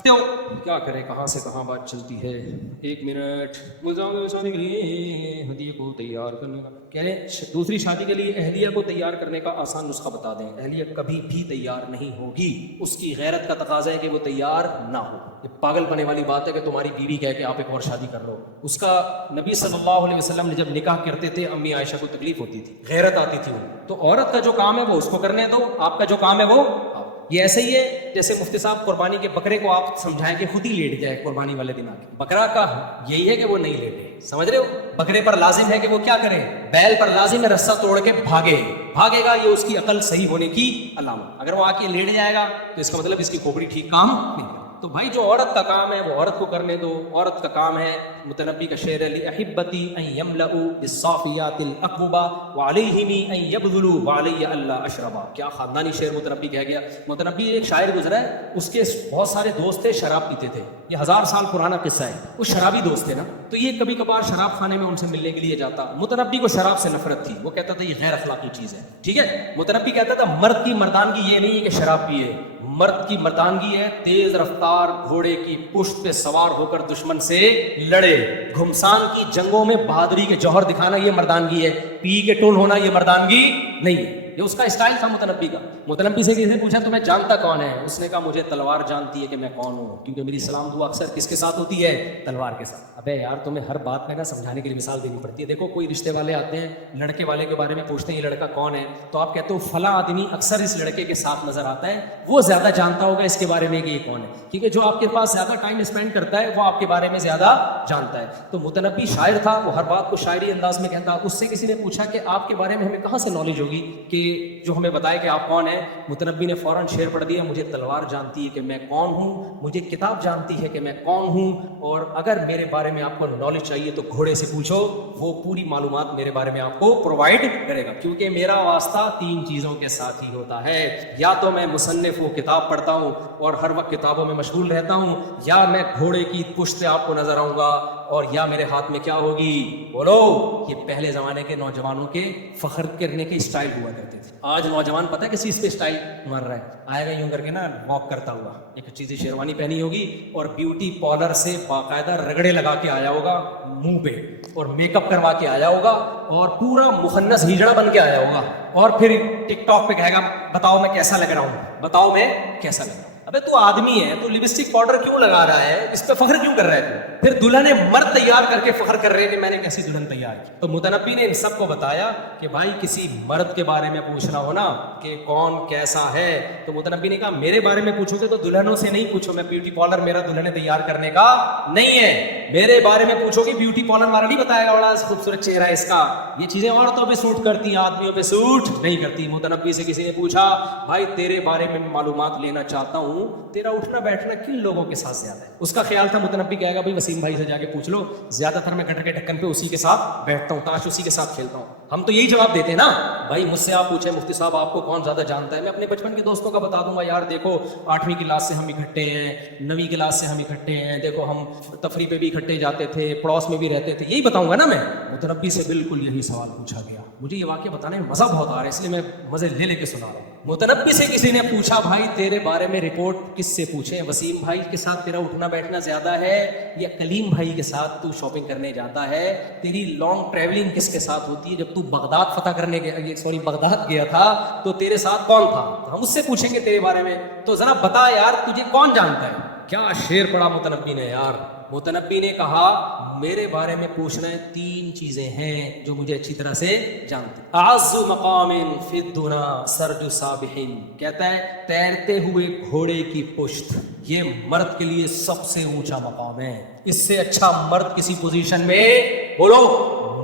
تو کیا کرے، کہاں سے کہاں بات چلتی ہے. 1 منٹ. شادی کے لیے ہدیے کو تیار کرنے کا کہہ رہے ہیں، دوسری شادی کے لیے اہلیہ کو تیار کرنے کا آسان نسخہ بتا دیں. اہلیہ کبھی بھی تیار نہیں ہوگی، اس کی غیرت کا تقاضا ہے کہ وہ تیار نہ ہو. یہ پاگل پنے والی بات ہے کہ تمہاری بیوی کہہ کہ آپ ایک اور شادی کر لو. اس کا نبی صلی اللہ علیہ وسلم نے جب نکاح کرتے تھے امی عائشہ کو تکلیف ہوتی تھی، غیرت آتی تھی. تو عورت کا جو کام ہے وہ اس کو کرنے دو، آپ کا جو کام ہے وہ یہ ایسے ہی ہے جیسے مفتی صاحب قربانی کے بکرے کو آپ سمجھائیں کہ خود ہی لیٹ جائے قربانی والے دن آ کے. بکرا کا یہی ہے کہ وہ نہیں لیٹے، سمجھ رہے ہو. بکرے پر لازم ہے کہ وہ کیا کرے، بیل پر لازم ہے رسہ توڑ کے بھاگے گا. یہ اس کی عقل صحیح ہونے کی علامت. اگر وہ آ کے لیٹ جائے گا تو اس کا مطلب اس کی کھوپڑی ٹھیک کام نہیں کرے. تو بھائی جو عورت کا کام ہے وہ عورت کو کرنے دو. عورت کا کام ہے، متنبی کا شعر ہے، لِأَحِبَّتِي أَن يَمْلَأُوا بِالصَّافِيَاتِ الْأَقْوَبَا وَعَلَيْهِمِ أَن يَبْذُلُوا وَعَلَيَّ أَلَّا أَشْرَبَا. کیا خاندانی شعر متنبی کہہ گیا. متنبی ایک شاعر گزرا ہے، اس کے بہت سارے دوست تھے، شراب پیتے تھے. یہ 1000 سال پرانا قصہ ہے. وہ شرابی دوست تھے نا، تو یہ کبھی کبھار شراب خانے میں ان سے ملنے کے لیے جاتا. متنبی کو شراب سے نفرت تھی، وہ کہتا تھا یہ غیر اخلاقی چیز ہے. ٹھیک ہے، متنبی کہتا تھا مرد کی مردانگی یہ نہیں ہے کہ شراب پیے، مرد کی مردانگی ہے تیز رفتار گھوڑے کی پشت پہ سوار ہو کر دشمن سے لڑے. گھمسان کی جنگوں میں بہادری کے جوہر دکھانا یہ مردانگی ہے، پی کے ٹول ہونا یہ مردانگی نہیں ہے. یہ اس کا اسٹائل تھا متنبی کا. متنبی سے کسی نے پوچھا تمہیں جانتا کون ہے؟ اس نے کہا مجھے تلوار جانتی ہے کہ میں کون ہوں، کیونکہ میری سلام دعا اکثر کس کے ساتھ ہوتی ہے؟ تلوار کے ساتھ. ابے یار تمہیں ہر بات میں نا سمجھانے کے لیے مثال دینی پڑتی ہے. دیکھو کوئی رشتے والے آتے ہیں، لڑکے والے کے بارے میں پوچھتے ہیں یہ لڑکا کون ہے، تو آپ کہتے ہو فلاں آدمی اکثر اس لڑکے کے ساتھ نظر آتا ہے، وہ زیادہ جانتا ہوگا اس کے بارے میں کہ یہ کون ہے. کیونکہ جو آپ کے پاس زیادہ ٹائم اسپینڈ کرتا ہے وہ آپ کے بارے میں زیادہ جانتا ہے. تو متنبی شاعر تھا، وہ ہر بات کو شاعری انداز میں کہتا. اس سے کسی نے پوچھا کہ آپ کے بارے میں ہمیں کہاں سے نالج ہوگی کہ جو ہمیں بتائے کہ آپ کون ہیں؟ متنبی نے فوراً شعر پڑھ دیا، مجھے تلوار جانتی ہے کہ میں کون ہوں، مجھے کتاب جانتی ہے کہ میں کون ہوں، اور اگر میرے بارے میں آپ کو نالج چاہیے تو گھوڑے سے پوچھو، وہ پوری معلومات میرے بارے میں آپ کو پرووائڈ کرے گا. کیونکہ میرا واسطہ 3 چیزوں کے ساتھ ہی ہوتا ہے، یا تو میں مصنف ہوں، کتاب پڑھتا ہوں اور ہر وقت کتابوں میں مشغول رہتا ہوں، یا میں گھوڑے کی پشت سے آپ کو نظر آؤں گا، اور یا میرے ہاتھ میں کیا ہوگی؟ بولو. یہ پہلے زمانے کے نوجوانوں کے فخر کرنے کے اسٹائل ہوا کرتے تھے. آج نوجوان پتہ ہے کس چیز پہ اسٹائل مار رہا ہے؟ آئے گا یوں کر کے نا واک کرتا ہوا، ایک چیزی شیروانی پہنی ہوگی اور بیوٹی پارلر سے باقاعدہ رگڑے لگا کے آیا ہوگا منہ پہ، اور میک اپ کروا کے آیا ہوگا، اور پورا مخنث ہجڑا بن کے آیا ہوگا، اور پھر ٹک ٹاک پہ کہے گا بتاؤ میں کیسا لگ رہا ہوں، بتاؤ میں کیسا لگ رہا ہوں. ابے تو آدمی ہے، تو لپسٹک پاؤڈر کیوں لگا رہا ہے؟ اس پہ فخر کیوں کر رہا ہے؟ پھر دلہن مرد تیار کر کے فخر کر رہے ہیں کہ میں نے کیسی دلہن تیار کی. تو متنبی نے ان سب کو بتایا کہ بھائی کسی مرد کے بارے میں پوچھنا ہو نا کہ کون کیسا ہے، تو متنبی نے کہا میرے بارے میں پوچھو گے تو دلہنوں سے نہیں پوچھو، میں بیوٹی پارلر میرا دلہنیں تیار کرنے کا نہیں ہے. میرے بارے میں پوچھو گے بیوٹی پارلر والا نہیں بتائے گا بڑا خوبصورت چہرہ ہے اس کا، یہ چیزیں عورتوں پہ سوٹ کرتی ہیں، آدمیوں پہ سوٹ نہیں کرتی. متنبی سے کسی نے پوچھا بھائی تیرے بارے میں معلومات لینا چاہتا ہوں، تیرا اٹھنا بیٹھنا کن لوگوں کے ساتھ زیادہ ہے؟ اس کا خیال تھا متنبی کہے گا بھائی وسیم بھائی سے جا کے پوچھ لو، زیادہ تر میں گٹر کے ڈھکن پہ اسی کے ساتھ بیٹھتا ہوں، تاش اسی کے ساتھ کھیلتا ہوں. ہم تو یہی جواب دیتے ہیں نا. بھائی مجھ سے آپ پوچھیں مفتی صاحب آپ کو کون زیادہ جانتا ہے، میں اپنے بچپن کے دوستوں کا بتا دوں گا. یار دیکھو 8ویں کلاس سے ہم اکٹھے ہیں، 9ویں کلاس سے ہم اکٹھے ہیں، دیکھو ہم تفریح پہ بھی اکٹھے جاتے تھے، پڑوس میں بھی رہتے تھے، یہی بتاؤں گا نا میں. متنبی سے بالکل یہی سوال پوچھا گیا. مجھے یہ واقعہ بتانے میں مزہ بہت آ رہا ہے، اس لیے میں مزے لے لے کے سنا رہا ہوں. متنبی سے کسی نے پوچھا بھائی تیرے بارے میں رپورٹ کس سے پوچھیں، وسیم بھائی کے ساتھ تیرا اٹھنا بیٹھنا زیادہ ہے یا کلیم بھائی کے ساتھ تو شاپنگ کرنے جاتا ہے، تیری لانگ ٹریولنگ کس کے ساتھ ہوتی ہے، جب تو بغداد فتح کرنے بغداد گیا تھا تو تیرے ساتھ کون تھا؟ ہم اس سے پوچھیں گے تیرے بارے میں، تو ذرا بتا یار تجھے کون جانتا ہے. کیا شعر پڑا متنبی نے یار. متنبی نے کہا میرے بارے میں پوچھنا ہے 3 چیزیں ہیں جو مجھے اچھی طرح سے جانتے. اعز مقام فی الدنا سرج سابح، کہتا ہے تیرتے ہوئے گھوڑے کی پشت یہ مرد کے لیے سب سے اونچا مقام ہے. اس سے اچھا مرد کسی پوزیشن میں بولو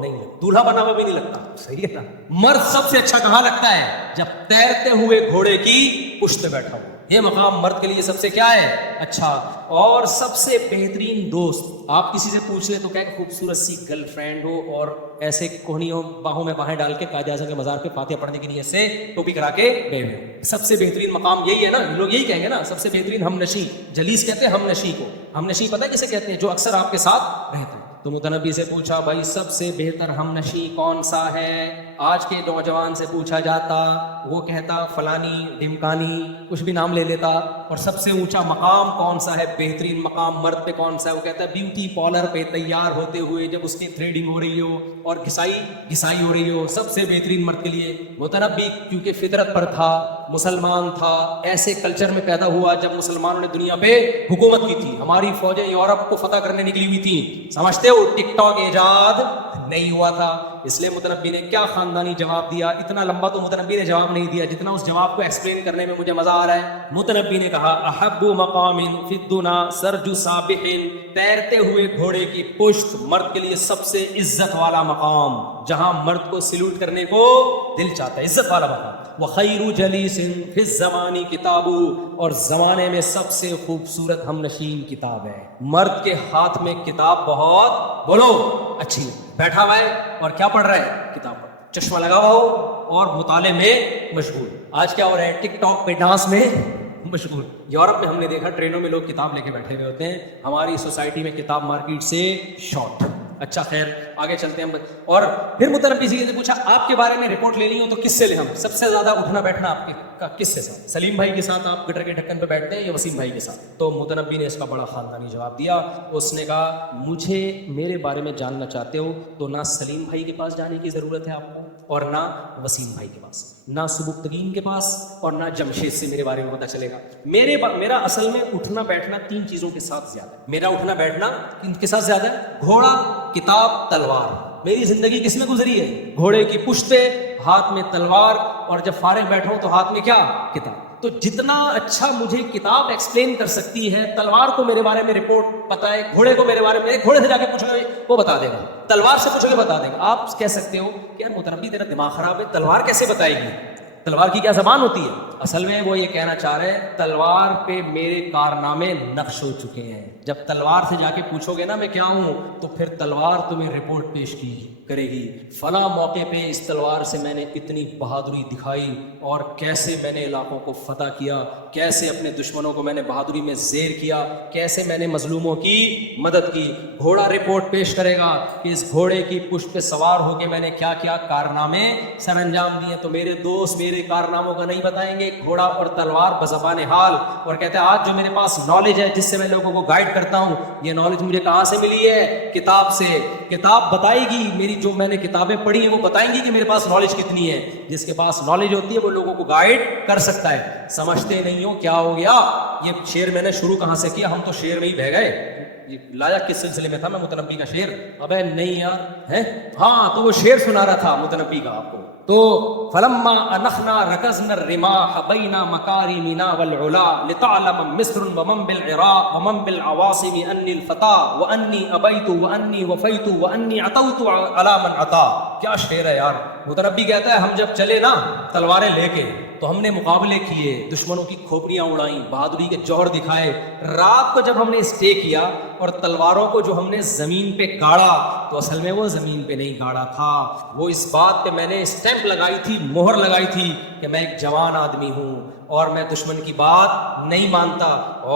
نہیں لگتا، دولہا بنا ہوا بھی نہیں لگتا. صحیح ہے نا. مرد سب سے اچھا کہاں لگتا ہے؟ جب تیرتے ہوئے گھوڑے کی پشت بیٹھا ہو. یہ مقام مرد کے لیے سب سے کیا ہے؟ اچھا. اور سب سے بہترین دوست آپ کسی سے پوچھ لیں تو کیا خوبصورت سی گرل فرینڈ ہو اور ایسے کوہنیوں باہوں میں باہیں ڈال کے قائد اعظم کے مزار پہ فاتحہ پڑھنے کی نیت سے ٹوپی کرا کے گئے ہوئے. سب سے بہترین مقام یہی ہے نا. لوگ یہی کہیں گے نا سب سے بہترین ہم نشیں. جلیس کہتے ہیں ہم نشیں کو. ہم نشیں پتہ ہے کسے کہتے ہیں؟ جو اکثر آپ کے ساتھ رہتے ہیں. تو متنبی سے پوچھا بھائی سب سے بہتر ہم نشیں کون سا ہے؟ آج کے نوجوان سے پوچھا جاتا وہ کہتا فلانی ڈمکانی کچھ بھی نام لے لیتا. اور سب سے اونچا مقام کون سا ہے, بہترین مقام مرد پہ کون سا ہے؟ وہ کہتا ہے بیوٹی پارلر پہ تیار ہوتے ہوئے جب اس کی تھریڈنگ ہو رہی ہو اور گھسائی ہو رہی ہو, سب سے بہترین مرد کے لیے. متنبی کیونکہ فطرت پر تھا, مسلمان تھا, ایسے کلچر میں پیدا ہوا جب مسلمانوں نے دنیا پہ حکومت کی تھی. ہماری فوجیں یورپ کو فتح کرنے نکلی ہوئی تھیں, سمجھتے ہو, ٹک ٹاک ایجاد نہیں ہوا تھا. اس لیے متنبی نے کیا خاندانی جواب دیا, اتنا لمبا تو متنبی نے جواب نہیں دیا جتنا اس جواب کو ایکسپلین کرنے میں مجھے مزہ آ رہا ہے. متنبی نے کہا احب مقام فی الدنا سرج سابح, تیرتے ہوئے گھوڑے کی پشت مرد کے لیے سب سے عزت والا مقام, جہاں مرد کو سلوٹ کرنے کو دل چاہتا ہے, عزت والا مقام. وخیر جلیس فی الزمان کتاب, اور زمانے میں سب سے خوبصورت ہم نشین کتاب ہے. مرد کے ہاتھ میں کتاب بہت, بولو, اچھی, بیٹھا ہوا ہے اور کیا پڑھ رہا ہے, کتاب پڑھ, چشمہ لگا ہوا ہو اور مطالعے میں مشغول. آج کیا ہو رہا ہے, ٹک ٹاک پہ ڈانس میں مشغول. یورپ میں ہم نے دیکھا ٹرینوں میں لوگ کتاب لے کے بیٹھے ہوئے ہوتے ہیں, ہماری سوسائٹی میں کتاب مارکیٹ سے شارٹ. اچھا خیر آگے چلتے ہیں. اور پھر متنبی سے پوچھا آپ کے بارے میں رپورٹ لینی ہو تو کس سے لیں ہم, سب سے زیادہ اٹھنا بیٹھنا آپ کے کس سے ساتھ, سلیم بھائی کے ساتھ آپ گٹر کے ڈھکن پہ بیٹھتے ہیں یا وسیم بھائی کے ساتھ؟ تو متنبی نے اس کا بڑا خاندانی جواب دیا. اس نے کہا مجھے میرے بارے میں جاننا چاہتے ہو تو نہ سلیم بھائی کے پاس جانے کی ضرورت ہے آپ کو, اور نہ وسیم بھائی کے پاس, نہ سبکتگین کے پاس, اور نہ جمشید سے میرے بارے میں پتہ چلے گا. میرا اصل میں اٹھنا بیٹھنا تین چیزوں کے ساتھ زیادہ ہے. میرا اٹھنا بیٹھنا ان کے ساتھ زیادہ ہے, گھوڑا, کتاب, تلوار. میری زندگی کس میں گزری ہے, گھوڑے کی پشت پہ, ہاتھ میں تلوار, اور جب فارغ بیٹھا ہوں تو ہاتھ میں کیا, کتاب. تو جتنا اچھا مجھے کتاب ایکسپلین کر سکتی ہے, تلوار کو میرے بارے میں رپورٹ پتہ ہے, گھوڑے کو میرے بارے میں, گھوڑے سے جا کے پوچھو گے وہ بتا دے گا, تلوار سے پوچھو گے بتا دے گا. آپ کہہ سکتے ہو کہ یار متنبی تیرا دماغ خراب ہے, تلوار کیسے بتائے گی, تلوار کی کیا زبان ہوتی ہے؟ اصل میں وہ یہ کہنا چاہ رہے ہیں تلوار پہ میرے کارنامے نقش ہو چکے ہیں. جب تلوار سے جا کے پوچھو گے نا میں کیا ہوں, تو پھر تلوار تمہیں رپورٹ پیش کی کرے گی, فلاں موقع پہ اس تلوار سے میں نے اتنی بہادری دکھائی, اور کیسے میں نے علاقوں کو فتح کیا, کیسے اپنے دشمنوں کو میں نے بہادری میں زیر کیا, کیسے میں نے مظلوموں کی مدد کی. گھوڑا رپورٹ پیش کرے گا کہ اس گھوڑے کی پشت پہ سوار ہو کے میں نے کیا کیا کارنامے سر انجام دیے. تو میرے دوست میرے کارناموں کا نہیں بتائیں گے, گھوڑا اور تلوار بزبان حال. اور کہتے ہیں آج جو میرے پاس نالج ہے جس سے میں لوگوں کو گائیڈ کرتا ہوں, یہ نالج مجھے کہاں سے ملی ہے, کتاب سے. کتاب بتائے گی, میری جو میں نے کتابیں پڑھی ہیں وہ بتائیں گی کہ میرے پاس نالج کتنی ہے. جس کے پاس نالج ہوتی ہے وہ لوگوں کو گائیڈ کر سکتا ہے. سمجھتے نہیں ہو کیا ہو گیا, یہ شعر میں نے شروع کہاں سے کیا, ہم تو شعر میں ہی بہ گئے. لایا کس سلسلے میں تھا میں متنبی کا شعر, ابے نہیں یار ہے, ہاں تو وہ شعر سنا رہا تھا متنبی کا آپ کو. تو فلما انخنا رکزنا الرماح بین مکارمنا والعلا لتعلم مصر ومن بالعراق ومن بالعواصم انی الفتى وانی ابیت وانی وفیت وانی عطوت علی من عطا. کیا شعر ہے یار. متنبی کہتا ہے ہم جب چلے نا تلواریں لے کے تو ہم نے مقابلے کیے, دشمنوں کی کھوپڑیاں اڑائیں, بہادری کے جوہر دکھائے. رات کو جب ہم نے اسٹے کیا اور تلواروں کو جو ہم نے زمین پہ گاڑا تو اصل میں وہ زمین پہ نہیں گاڑا تھا, وہ اس بات پہ میں نے اسٹیمپ لگائی تھی, مہر لگائی تھی کہ میں ایک جوان آدمی ہوں اور میں دشمن کی بات نہیں مانتا,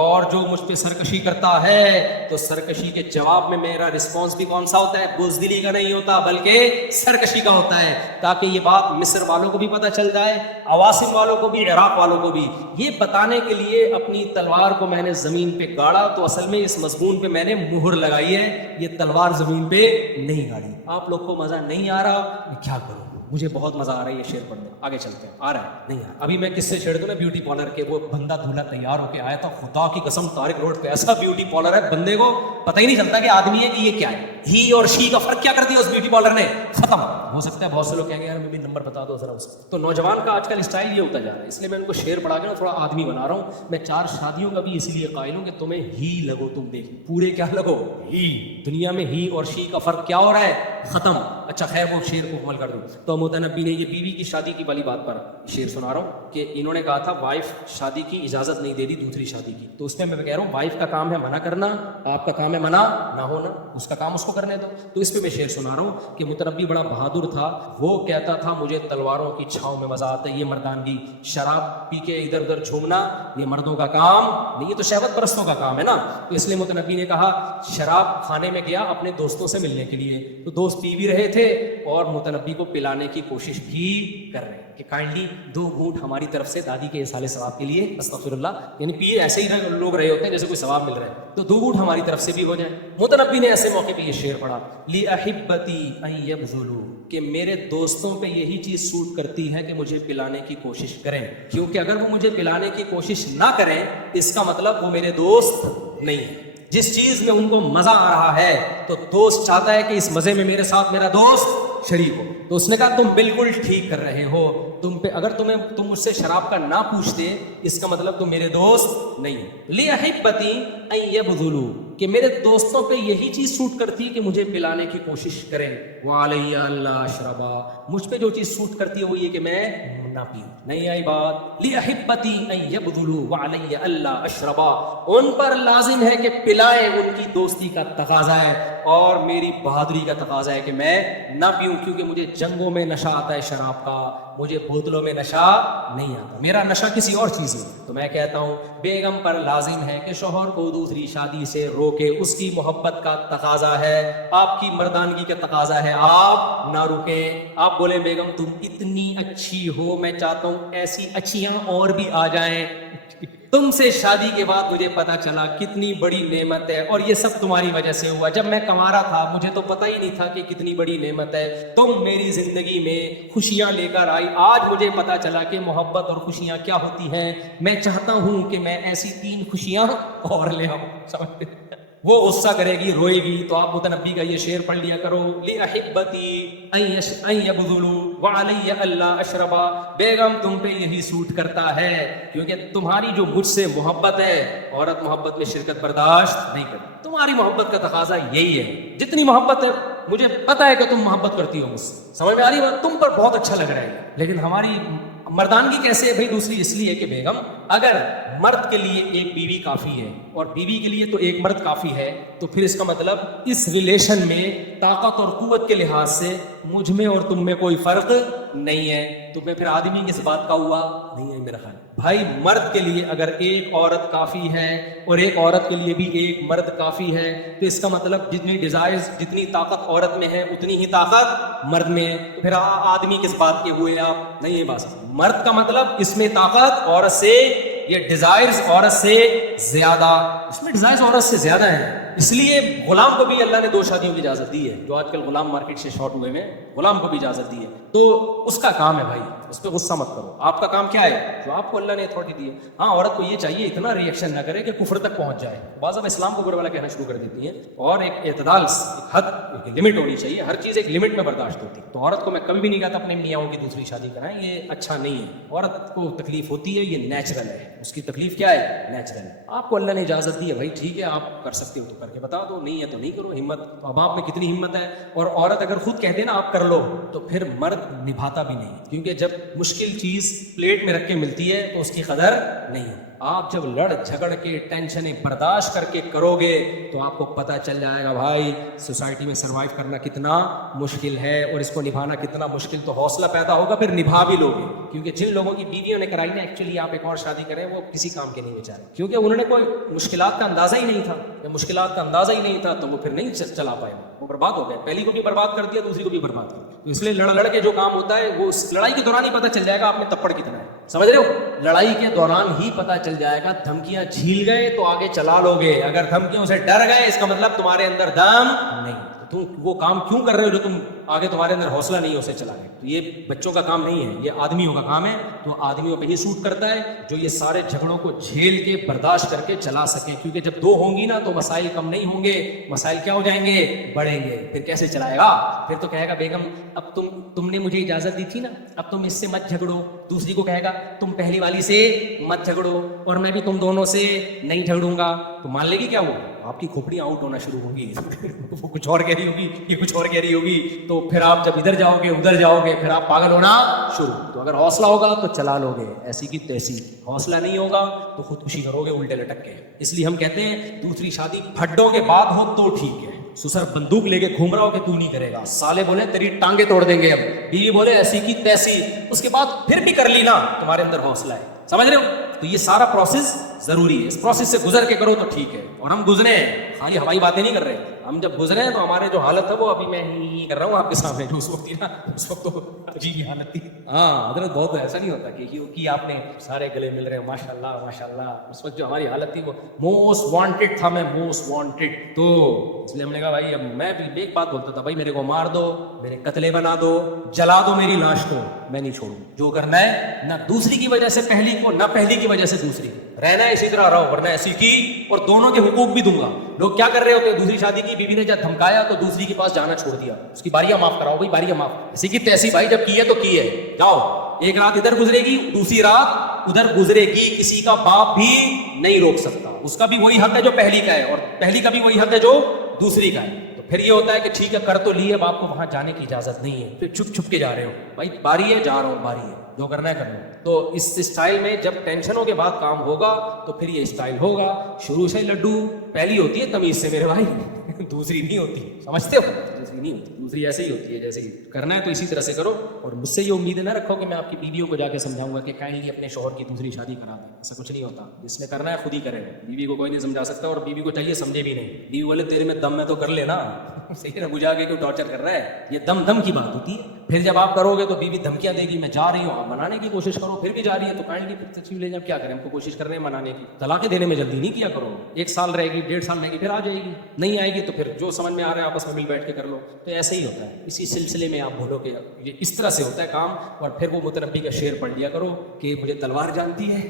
اور جو مجھ پہ سرکشی کرتا ہے تو سرکشی کے جواب میں میرا رسپانس بھی کون سا ہوتا ہے, بزدلی کا نہیں ہوتا بلکہ سرکشی کا ہوتا ہے, تاکہ یہ بات مصر والوں کو بھی پتہ چل جائے, عواصم والوں کو بھی, عراق والوں کو بھی. یہ بتانے کے لیے اپنی تلوار کو میں نے زمین پہ گاڑا, تو اصل میں اس مضمون پہ میں نے مہر لگائی ہے, یہ تلوار زمین پہ نہیں گاڑی. آپ لوگ کو مزہ نہیں آ رہا, میں کیا کروں, مجھے بہت مزہ آ رہا ہے یہ شعر پڑھنے. آگے چلتے ہیں. آ رہا ہے نہیں آ رہا. ابھی میں کس سے چھیڑ دوں نا, بیوٹی پارلر کے, وہ بندہ دھولا تیار ہو کے آیا تھا, خدا کی قسم طارق روڈ پہ ایسا بیوٹی پارلر ہے بندے کو پتہ ہی نہیں چلتا کہ آدمی ہے کہ یہ کیا ہے. ہی اور شی کا فرق کیا کر دیا اس بیوٹی پارلر نے, ختم. ہو سکتا ہے بہت سے لوگ کہیں گے یار میں بھی نمبر بتا دو ذرا اس کو. تو نوجوان کا آج کل اسٹائل یہ ہوتا جا رہا ہے, اس لیے میں ان کو شعر پڑھا کے نا تھوڑا آدمی بنا رہا ہوں. میں 4 شادیوں کا بھی اسی لیے قائل ہوں کہ تمہیں ہی لگو, تم دیکھ پورے کیا لگو, ہی. دنیا میں ہی اور شی کا فرق کیا ہو رہا ہے, ختم. اچھا خیر وہ شعر کو مکمل کر دوں. تو متنبی نے یہ بیوی کی شادی کی والی بات پر شعر سنا رہا ہوں کہ انہوں نے کہا تھا وائف شادی کی اجازت نہیں دے دی دوسری شادی کی. تو اس میں میں کہہ رہا ہوں وائف کا کام ہے منع کرنا, آپ کا کام ہے منع نہ ہونا, اس کا کام اس کو کرنے دو. تو اس پہ میں شعر سنا رہا ہوں کہ متنبی بڑا بہادر تھا, وہ کہتا تھا مجھے تلواروں کی چھاؤں میں مزہ آتا ہے, یہ مردانگی. شراب پی کے ادھر ادھر جھومنا یہ مردوں کا کام نہیں, یہ تو شہوت پرستوں کا کام ہے نا. تو اس لیے متنبی نے کہا شراب کھانے میں گیا اپنے دوستوں سے ملنے کے لیے, تو دوست پی بھی رہے تھے اور متنبی کو پلانے کی کوشش بھی کر رہے ہیں کہ کائنڈلی 2 گھونٹ ہماری طرف سے دادی کے ایصال ثواب کے لیے استغفر اللہ، یعنی پیے ایسے ہی لوگ رہے ہوتے ہیں جیسے کوئی ثواب مل رہا ہے، تو 2 گھونٹ ہماری طرف سے بھی ہو جائیں۔ متنبی نے ایسے موقع پہ یہ شعر پڑھا، لِأَحِبَّتِي أَن يَبْذُلُوا، کہ میرے دوستوں پہ یہی چیز سوٹ کرتی ہے کہ مجھے پلانے کی کوشش کریں، کیونکہ اگر وہ مجھے پلانے کی کوشش نہ کریں اس کا مطلب وہ میرے دوست نہیں ہے۔ جس چیز میں ان کو مزہ آ رہا ہے تو دوست چاہتا ہے کہ اس مزے میں میرے ساتھ میرا دوست شریک ہو، تو اس نے کہا تم بالکل ٹھیک کر رہے ہو، تم پہ اگر تم مجھ سے شراب کا نہ پوچھتے اس کا مطلب تم میرے دوست نہیں ہو۔ لِأَحِبَّتِي أَن يَبْذُلُوا، کہ میرے دوستوں پہ یہی چیز سوٹ کرتی ہے کہ مجھے پلانے کی کوشش کریں، وَعَلَيَّ أَلَّا أَشْرَبَ، مجھ پہ جو چیز سوٹ کرتی ہے وہ یہ کہ میں نہ پیوں۔ نہیں آئی بات؟ لِأَحِبَّتِي أَن يَبْذُلُوا وَعَلَيَّ أَلَّا أَشْرَبَ، ان پر لازم ہے کہ پلائیں، ان کی دوستی کا تقاضا ہے اور میری بہادری کا تقاضا ہے کہ میں نہ پیوں، کیونکہ مجھے جنگوں میں نشہ آتا ہے شراب کا، مجھے بوتلوں میں نشہ نہیں آتا، میرا نشہ کسی اور چیز میں۔ تو میں کہتا ہوں بیگم پر لازم ہے کہ شوہر کو دوسری شادی سے روکے، اس کی محبت کا تقاضا ہے، آپ کی مردانگی کا تقاضا ہے، آپ نہ رکیں۔ آپ بولیں بیگم تم اتنی اچھی ہو، میں چاہتا ہوں ایسی اچھیاں اور بھی آ جائیں، تم سے شادی کے بعد مجھے پتا چلا کتنی بڑی نعمت ہے، اور یہ سب تمہاری وجہ سے ہوا، جب میں کنوارا تھا مجھے تو پتہ ہی نہیں تھا کہ کتنی بڑی نعمت ہے، تم میری زندگی میں خوشیاں لے کر آئی، آج مجھے پتا چلا کہ محبت اور خوشیاں کیا ہوتی ہیں، میں چاہتا ہوں کہ میں ایسی 3 خوشیاں اور لے آؤں۔ وہ غصہ کرے گی، روئے گی، تو آپ متنبی کا یہ شعر پڑھ لیا کرو، لِأَحِبَّتِي أَن يَبْذُلُوا وَعَلَيَّ أَلَّا أَشْرَبَ، بیگم تم پہ یہی سوٹ کرتا ہے کیونکہ تمہاری جو مجھ سے محبت ہے، عورت محبت میں شرکت برداشت نہیں کرتی، تمہاری محبت کا تقاضا یہی ہے، جتنی محبت ہے مجھے پتا ہے کہ تم محبت کرتی ہو مجھ سے، سمجھ میں آ رہی بات؟ تم پر بہت اچھا لگ رہا ہے، لیکن ہماری مردانگی کیسے ہے بھائی؟ دوسری اس لیے کہ بیگم اگر مرد کے لیے ایک بیوی کافی ہے اور بیوی کے لیے تو ایک مرد کافی ہے، تو پھر اس کا مطلب اس ریلیشن میں طاقت اور قوت کے لحاظ سے مجھ میں اور تم میں کوئی فرق نہیں ہے، تو میں پھر آدمی کس بات کا ہوا؟ نہیں ہے میرا خیال۔ بھائی مرد کے لیے اگر ایک عورت کافی ہے اور ایک عورت کے لیے بھی ایک مرد کافی ہے، تو اس کا مطلب جتنی ڈیزائرز، جتنی طاقت عورت میں ہے اتنی ہی طاقت مرد میں ہے، تو پھر آدمی کس بات کے ہوئے آپ؟ نہیں ہے بات۔ مرد کا مطلب اس میں طاقت عورت سے، یہ ڈیزائرز عورت سے زیادہ، اس میں ڈیزائرز عورت سے زیادہ ہیں، اس لیے غلام کو بھی اللہ نے 2 شادیوں کی اجازت دی ہے، جو آج کل غلام مارکیٹ سے شارٹ ہوئے ہیں، غلام کو بھی اجازت دی ہے، تو اس کا کام ہے بھائی، اس پہ غصہ مت کرو، آپ کا کام کیا ہے جو آپ کو اللہ نے اتھارٹی دی ہے۔ ہاں عورت کو یہ چاہیے اتنا ری ایکشن نہ کرے کہ کفر تک پہنچ جائے، بعض اب اسلام کو برا والا کہنا شروع کر دیتی ہیں، اور ایک اعتدال، ایک حد، ایک لمٹ ہونی چاہیے، ہر چیز ایک لمٹ میں برداشت ہوتی ہے۔ تو عورت کو میں کبھی بھی نہیں کہتا اپنے میاں کی دوسری شادی کرائیں، یہ اچھا نہیں ہے، عورت کو تکلیف ہوتی ہے، یہ نیچرل ہے، اس کی تکلیف کیا ہے؟ نیچرل ہے۔ آپ کو اللہ نے اجازت دی ہے بھائی، ٹھیک ہے آپ کر سکتے ہو تو کر کے بتا دو، نہیں ہے تو نہیں کرو، ہمت تو اب آپ میں کتنی ہمت ہے، اور عورت اگر خود کہہ دے نا آپ کر لو تو پھر مرد نبھاتا بھی نہیں، کیونکہ جب مشکل چیز پلیٹ میں رکھ کے ملتی ہے تو اس کی قدر نہیں ہے۔ آپ جب لڑ جھگڑ کے ٹینشنیں برداشت کر کے کرو گے تو آپ کو پتہ چل جائے گا بھائی سوسائٹی میں سروائیو کرنا کتنا مشکل ہے اور اس کو نبھانا کتنا مشکل، تو حوصلہ پیدا ہوگا، پھر نبھا بھی لوگے، کیونکہ جن لوگوں کی بیویوں نے کرائی نا ایکچولی آپ ایک اور شادی کریں وہ کسی کام کے نہیں بیچارے، کیونکہ انہوں نے کوئی مشکلات کا اندازہ ہی نہیں تھا، جب مشکلات کا اندازہ ہی نہیں تھا تو وہ پھر نہیں چلا پائے، وہ برباد ہو گئے، پہلی کو بھی برباد کر دیا دوسری کو بھی برباد کر دیا۔ تو اس لیے لڑ کے جو کام ہوتا ہے وہ اس لڑائی کے دوران ہی پتہ چل جائے گا آپ میں تپڑ کتنا ہے، سمجھ رہے ہو؟ لڑائی کے دوران ہی پتہ چل جائے گا، دھمکیاں جھیل گئے تو آگے چلا لو گے، اگر دھمکیوں سے ڈر گئے اس کا مطلب تمہارے اندر دم نہیں، تم وہ کام کیوں کر رہے ہو جو تم آگے تمہارے اندر حوصلہ نہیں ہے اسے چلا گئے۔ تو یہ بچوں کا کام نہیں ہے، یہ آدمیوں کا کام ہے، تو آدمیوں پہ ہی سوٹ کرتا ہے جو یہ سارے جھگڑوں کو جھیل کے برداشت کر کے چلا سکیں، کیونکہ جب 2 ہوں گی نا تو مسائل کم نہیں ہوں گے، مسائل کیا ہو جائیں گے؟ بڑھیں گے، پھر کیسے چلائے گا؟ پھر تو کہے گا بیگم اب تم نے مجھے اجازت دی تھی نا، اب تم اس سے مت جھگڑو، دوسری کو کہے گا تم پہلی والی سے مت جھگڑو اور میں بھی تم دونوں سے نہیں جھگڑوں گا، تو مان لے گی کیا؟ وہ آپ کی کھوپڑیاں آؤٹ ہونا شروع ہوگی، وہ کچھ اور کہہ رہی ہوگی، یہ کچھ اور کہہ رہی ہوگی، تو پھر آپ جب ادھر جاؤ گے ادھر جاؤ گے پھر آپ پاگل ہونا شروع۔ تو اگر حوصلہ ہوگا تو چلا لو گے ایسی کی تیسی، حوصلہ نہیں ہوگا تو خودکشی کرو گے الٹے لٹک کے۔ اس لیے ہم کہتے ہیں دوسری شادی پھڈوں کے بعد ہو تو ٹھیک ہے، سسر بندوق لے کے گھوم رہا ہو کہ تو نہیں کرے گا، سالے بولے تیری ٹانگیں توڑ دیں گے، اب بیوی بولے ایسی کی تیسی، اس کے بعد پھر بھی کر لی نا، تمہارے اندر حوصلہ ہے، سمجھ رہے ہو؟ تو یہ سارا پروسیس ضروری ہے. اس پروسیس سے گزر کے کرو تو ٹھیک ہے. اور ہم گزرے ہیں, خالی ہوائی باتیں نہیں کر رہے. ہم جب گزرے ہیں تو ہمارے جو حالت ہے وہ ابھی میں ہی کر رہا ہوں آپ کے سامنے, جو اس وقت تھی نا, اس وقت تو عجیب ہی حالت تھی. ہاں حضرت بہت ایسا نہیں ہوتا کہ آپ نے سارے گلے مل رہے ہیں ماشاء اللہ ماشاء اللہ. اس وقت جو ہماری حالت تھی وہ موسٹ وانٹیڈ تھا, میں موسٹ وانٹیڈ. تو اس لیے ہم نے کہا بھائی اب میں بھی ایک بات بولتا تھا, بھائی میرے کو مار دو, میرے قتلے بنا دو, جلا دو میری لاش کو, میں نہیں چھوڑوں. جو کرنا ہے نہ دوسری کی وجہ سے پہلی کو, نہ پہلی کی وجہ سے دوسری, رہنا ہے اسی طرح رہو, ورنہ ایسی کی اور دونوں کے حقوق بھی دوں گا. لوگ کیا کر رہے ہوتے ہیں, دوسری شادی کی بیوی نے جب دھمکایا تو دوسری کے پاس جانا چھوڑ دیا, اس کی باریاں معاف کراؤ بھائی, باریاں معاف. اسی کی تیسی بھائی, جب کی ہے تو کی ہے, جاؤ. ایک رات ادھر گزرے گی, دوسری رات ادھر گزرے گی, کسی کا باپ بھی نہیں روک سکتا. اس کا بھی وہی حق ہے جو پہلی کا ہے, اور پہلی کا بھی وہی حق ہے جو دوسری کا ہے. تو پھر یہ ہوتا ہے کہ ٹھیک ہے کر تو لی ہے, اب آپ کو وہاں جانے کی اجازت نہیں ہے, پھر چھپ چھپ کے جا رہے ہو. بھائی باری ہے, جا رہا ہوں, باری ہے, جو کرنا ہے کرنا. تو اس اسٹائل میں جب ٹینشنوں کے بعد کام ہوگا تو پھر یہ اسٹائل ہوگا. شروع سے لڈو پہلی ہوتی ہے تمیز سے میرے بھائی, دوسری نہیں ہوتی, سمجھتے ہو, دوسری نہیں ہوتی, دوسری ایسے ہی ہوتی ہے جیسے ہی کرنا ہے تو اسی طرح سے کرو. اور مجھ سے یہ امید نہ رکھو کہ میں آپ کی بیویوں کو جا کے سمجھاؤں گا کہ کائنڈلی اپنے شوہر کی دوسری شادی کرا دیں, ایسا کچھ نہیں ہوتا. جس نے کرنا ہے خود ہی کرے, بیوی کو کوئی نہیں سمجھا سکتا, اور بیوی کو چاہیے سمجھے بھی نہیں. بیوی بولے تیرے میں دم ہے تو کر لینا, صحیح ہے, بجھا کے کیوں ٹارچر کر رہا ہے, یہ دم کی بات ہوتی ہے. پھر جب آپ کرو گے تو بیوی دھمکیاں دے گی, میں جا رہی ہوں, آپ منانے کی کوشش کرو, پھر بھی جا رہی ہے تو کائنڈلی تشریف لے جب کیا کریں, ہم کو کوشش کر رہے ہیں منانے کی. طلاقیں دینے میں جلدی نہیں کیا کرو, 1 سال رہے گی, 1.5 سال رہے گی, پھر آ جائے گی. نہیں آئے گی تو پھر جو سمجھ میں آ رہا ہے آپس میں مل بیٹھ کے کر لو. تو ایسے ہی ہوتا ہے, اسی سلسلے میں آپ بولو کہ یہ اس طرح سے ہوتا ہے کام. اور پھر وہ متنبی کا شعر پڑھ لیا کرو کہ مجھے تلوار جانتی ہے,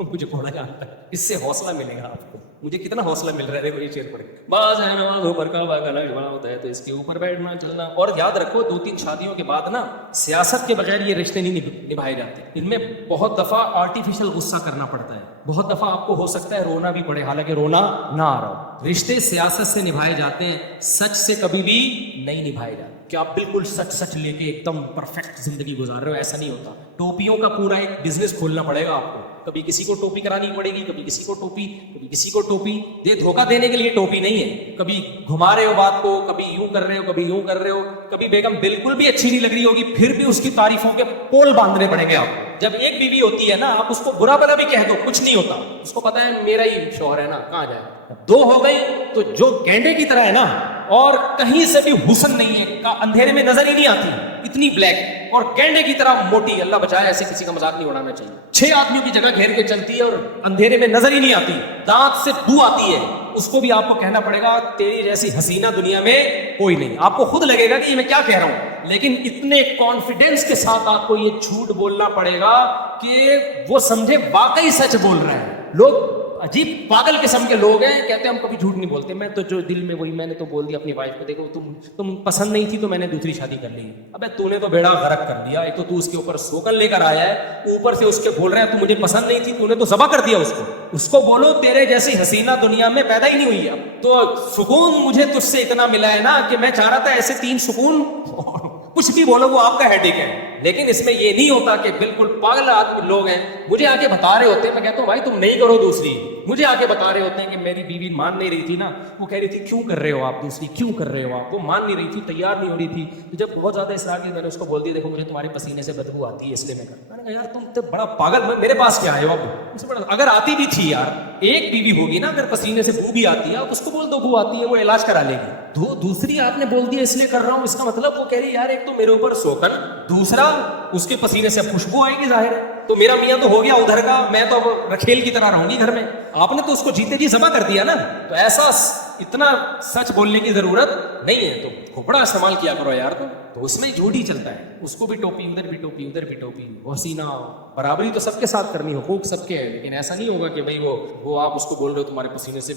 مجھے گھوڑا جانتا ہے. اس سے حوصلہ ملے گا آپ کو. مجھے کتنا حوصلہ مل رہا ہے وہی شعر پڑھ کے. باز ہے نماز اوپر کا باغ بڑا ہوتا ہے تو اس کے اوپر بیٹھنا چلنا. اور یاد رکھو 2-3 شادیوں کے بعد نا سیاست کے بغیر یہ رشتے نہیں نبھائے جاتے. ان میں بہت دفعہ آرٹیفیشل غصہ کرنا پڑتا ہے, بہت دفعہ آپ کو ہو سکتا ہے رونا بھی پڑے, حالانکہ رونا نہ آ رہا ہو. رشتے سیاست سے نبھائے جاتے ہیں, سچ سے کبھی بھی نہیں نبھائے جاتے. کہ آپ بالکل سچ لے کے ایک دم پرفیکٹ زندگی گزار رہے ہو, ایسا نہیں ہوتا. ٹوپیوں کا پورا ایک بزنس کھولنا پڑے گا آپ کو. کبھی کسی کو ٹوپی کرانی پڑے گی, کبھی کسی کو ٹوپی, کبھی کسی کو ٹوپی. یہ دھوکہ دینے کے لیے ٹوپی نہیں ہے. کبھی گھما رہے ہو بات کو, کبھی یوں کر رہے ہو, کبھی یوں کر رہے ہو. کبھی بیگم بالکل بھی اچھی نہیں لگ رہی ہوگی, پھر بھی اس کی تعریفوں کے پول باندھنے پڑیں گے آپ کو. جب ایک بیوی ہوتی ہے نا, آپ اس کو برا بھلا بھی کہہ دو, کچھ نہیں ہوتا. اس کو پتا ہے میرا ہی شوہر ہے نا, کہاں جائے. 2 ہو گئی تو جو گینڈے کی طرح ہے نا, اور کہیں سے بھی حسن نہیں ہے, اندھیرے میں نظر ہی نہیں آتی, اتنی بلیک, اور گینڈے کی طرح موٹی. اللہ بچائے, ایسے کسی کا مذاق نہیں اڑانا چاہیے. 6 آدمیوں کی جگہ گھیر کے چلتی ہے اور اندھیرے میں نظر ہی نہیں آتی, دانت سے بو آتی ہے. اس کو بھی آپ کو کہنا پڑے گا تیری جیسی حسینہ دنیا میں کوئی نہیں. آپ کو خود لگے گا کہ یہ میں کیا کہہ رہا ہوں, لیکن اتنے کانفیڈنس کے ساتھ آپ کو یہ جھوٹ بولنا پڑے گا کہ وہ سمجھے واقعی سچ بول رہے ہیں. لوگ عجیب پاگل قسم کے لوگ ہیں, کہتے ہیں ہم کبھی جھوٹ نہیں بولتے, میں تو جو دل میں وہی میں نے تو بول دیا اپنی وائف کو, دیکھو تم پسند نہیں تھی تو میں نے دوسری شادی کر لی. ابے تو نے تو بیڑا غرق کر دیا. ایک تو اس کے اوپر سوکن لے کر آیا ہے, اوپر سے اس کے بول رہے ہیں تو مجھے پسند نہیں تھی, تو نے تو ذبح کر دیا اس کو. اس کو بولو تیرے جیسی حسینہ دنیا میں پیدا ہی نہیں ہوئی ہے. تو سکون مجھے تجھ سے اتنا ملا ہے نا کہ میں چاہ رہا تھا ایسے 3 سکون, کچھ بھی بولو وہ آپ کا ہیڈ ایک ہے. لیکن اس میں یہ نہیں ہوتا کہ بالکل پاگل آدمی لوگ ہیں, مجھے آ کے بتا رہے ہوتے ہیں, میں کہتا ہوں بھائی تم نہیں کرو دوسری. مجھے آ کے بتا رہے ہوتے ہیں کہ میری بیوی مان نہیں رہی تھی نا, وہ کہہ رہی تھی کیوں کر رہے ہو آپ دوسری, کیوں کر رہے ہو آپ. وہ مان نہیں رہی تھی, تیار نہیں ہو رہی تھی. تو جب بہت زیادہ اصرار کی, میں نے اس کو بول دیا دیکھو مجھے تمہارے پسینے سے بدبو آتی ہے اس لیے میں نے کہا یار تم تو بڑا پاگل, میرے پاس کیا ہے اب. اگر آتی بھی تھی یار, ایک بیوی ہوگی نا, اگر پسینے سے بو بھی آتی ہے آپ اس کو بول دو بو آتی ہے, وہ علاج کرا لے گی. دوسری آپ نے بول دیا اس لیے کر رہا ہوں, اس کا مطلب وہ کہہ رہی یار ایک تو میرے اوپر سوکن, دوسرا اس کے پسینے سے خوشبو آئے گی ظاہر ہے, تو میرا میاں تو ہو گیا ادھر کا, میں تو رکھیل کی طرح رہوں گی گھر میں. آپ نے تو اس کو جیتے جی ذبح کر دیا نا. تو ایسا اتنا سچ بولنے کی ضرورت نہیں ہے, تو کھوپڑا استعمال کیا کرو یار. تو اس میں جھوٹ ہی چلتا ہے, اس کو بھی ٹوپی, ادھر بھی ٹوپی, ادھر بھی ٹوپی. حسینہ برابری تو سب کے ساتھ کرنی, حقوق سب کے ہیں, لیکن ایسا نہیں ہوگا کہ بھائی وہ آپ اس کو بول رہے ہو تمہارے پسینے سے